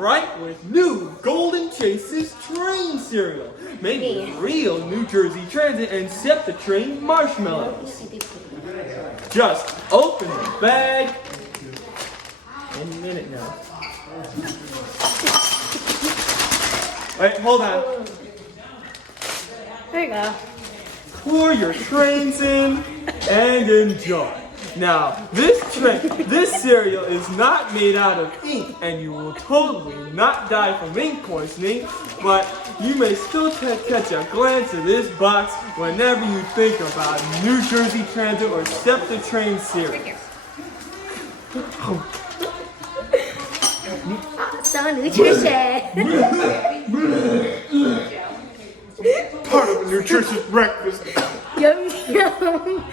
right with new Golden Chases train cereal, made with real New Jersey Transit and SEPTA train marshmallows. Just open the bag. Any minute now. Wait, hold on. There you go. Pour your trains in and enjoy. Now, this cereal is not made out of ink, and you will totally not die from ink poisoning, but you may still catch a glance at this box whenever you think about New Jersey Transit or SEPTA train cereal. So nutritious. Part of a nutritious breakfast. Yum yum.